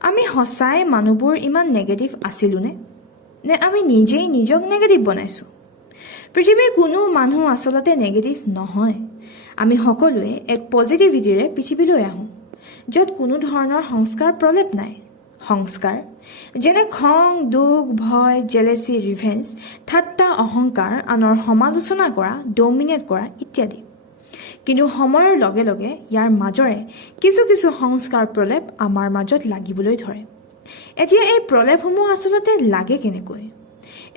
আমি সঁচাই মানুহবোৰ ইমান নেগেটিভ আছিলোনে নে আমি নিজেই নিজক নেগেটিভ বনাইছোঁ? পৃথিৱীৰ কোনো মানুহ আচলতে নেগেটিভ নহয়। আমি সকলোৱে এক পজিটিভিটিৰে পৃথিৱীলৈ আহোঁ, য'ত কোনো ধৰণৰ সংস্কাৰ প্ৰলেপ নাই। সংস্কাৰ যেনে খং, দুখ, ভয়, জেলেচি, ৰিভেঞ্চ, ঠাট্টা, অহংকাৰ, আনৰ সমালোচনা কৰা, ডমিনেট কৰা ইত্যাদি। কিন্তু সময়ৰ লগে লগে ইয়াৰ মাজৰে কিছু কিছু সংস্কাৰ প্ৰলেপ আমাৰ মাজত লাগিবলৈ ধৰে। এতিয়া এই প্ৰলেপসমূহ আচলতে লাগে কেনেকৈ?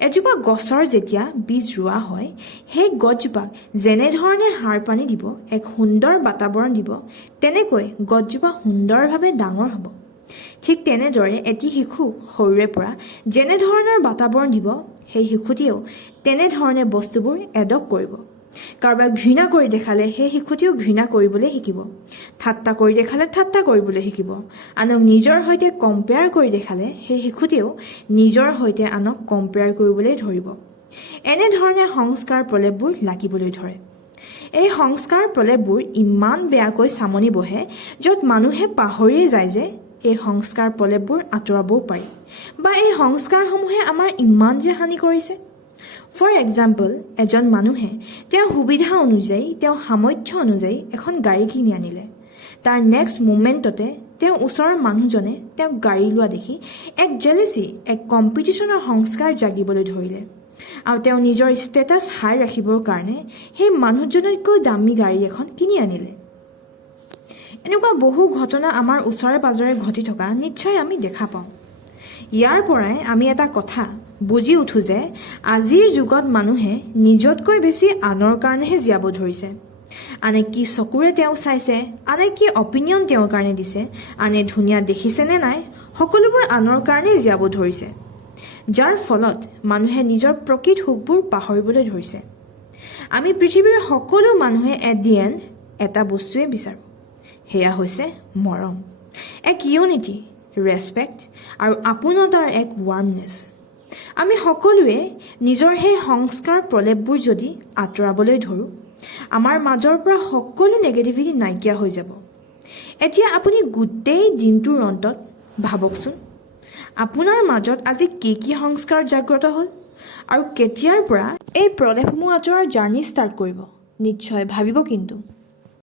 এজোপা গছৰ যেতিয়া বীজ ৰোৱা হয়, সেই গছজোপাক যেনেধৰণে সাৰ পানী দিব, এক সুন্দৰ বাতাবৰণ দিব, তেনেকৈ গছজোপা সুন্দৰভাৱে ডাঙৰ হ'ব। ঠিক তেনেদৰে এটি শিশুক সৰুৰে পৰা যেনেধৰণৰ বাতাবৰণ দিব, সেই শিশুটিয়েও তেনেধৰণে বস্তুবোৰ এডপ্ট কৰিব। কাৰোবাক ঘৃণা কৰি দেখালে সেই শিশুটিও ঘৃণা কৰিবলৈ শিকিব। ঠাট্টা কৰি দেখালে ঠাট্টা কৰিবলৈ শিকিব। আনক নিজৰ সৈতে কম্পেয়াৰ কৰি দেখালে সেই শিশুটিও নিজৰ সৈতে আনক কম্পেয়াৰ কৰিবলৈ ধৰিব। এনেধৰণে সংস্কাৰ প্ৰলেপবোৰ লাগিবলৈ ধৰে। এই সংস্কাৰ প্ৰলেপবোৰ ইমান বেয়াকৈ চামনি বহে, য'ত মানুহে পাহৰিয়ে যায় যে এই সংস্কাৰ প্ৰলেপবোৰ আঁতৰাবও পাৰি, বা এই সংস্কাৰসমূহে আমাৰ ইমান যে হানি কৰিছে। ফৰ এক্সাম্পল, এজন মানুহে তেওঁৰ সুবিধা অনুযায়ী, তেওঁৰ সামৰ্থ্য অনুযায়ী এখন গাড়ী কিনি আনিলে। তাৰ নেক্সট মুমেণ্টতে তেওঁ ওচৰৰ মানুহজনে তেওঁক গাড়ী লোৱা দেখি এক জেলেচি, এক কম্পিটিশ্যনৰ সংস্কাৰ জাগিবলৈ ধৰিলে, আৰু তেওঁ নিজৰ ষ্টেটাছ হাই ৰাখিবৰ কাৰণে সেই মানুহজনতকৈ দামী গাড়ী এখন কিনি আনিলে। এনেকুৱা বহু ঘটনা আমাৰ ওচৰে পাজৰে ঘটি থকা নিশ্চয় আমি দেখা পাওঁ। ইয়াৰ পৰাই আমি এটা কথা বুজি উঠোঁ যে আজিৰ যুগত মানুহে নিজতকৈ বেছি আনৰ কাৰণেহে জীয়াব ধৰিছে। আনে কি চকুৰে তেওঁক চাইছে, আনে কি অপিনিয়ন তেওঁৰ কাৰণে দিছে, আনে ধুনীয়া দেখিছে নে নাই, সকলোবোৰ আনৰ কাৰণেই জীয়াব ধৰিছে, যাৰ ফলত মানুহে নিজৰ প্ৰকৃত সুখবোৰ পাহৰিবলৈ ধৰিছে। আমি পৃথিৱীৰ সকলো মানুহে এট দি এণ্ড এটা বস্তুৱে বিচাৰোঁ, সেয়া হৈছে মৰম, এক ইউনিটি, ৰেচপেক্ট আৰু আপোনতাৰ এক ৱাৰ্মনেছ। আমি সকলোৱে নিজৰ সেই সংস্কাৰ প্ৰলেপবোৰ যদি আঁতৰাবলৈ ধৰোঁ, আমাৰ মাজৰ পৰা সকলো নেগেটিভিটি নাইকিয়া হৈ যাব। এতিয়া আপুনি গোটেই দিনটোৰ অন্তত ভাবকচোন, আপোনাৰ মাজত আজি কি সংস্কাৰ জাগ্ৰত হ'ল, আৰু কেতিয়াৰ পৰা এই প্ৰলেপসমূহ আঁতৰাৰ জাৰ্ণি ষ্টাৰ্ট কৰিব? নিশ্চয় ভাবিব কিন্তু।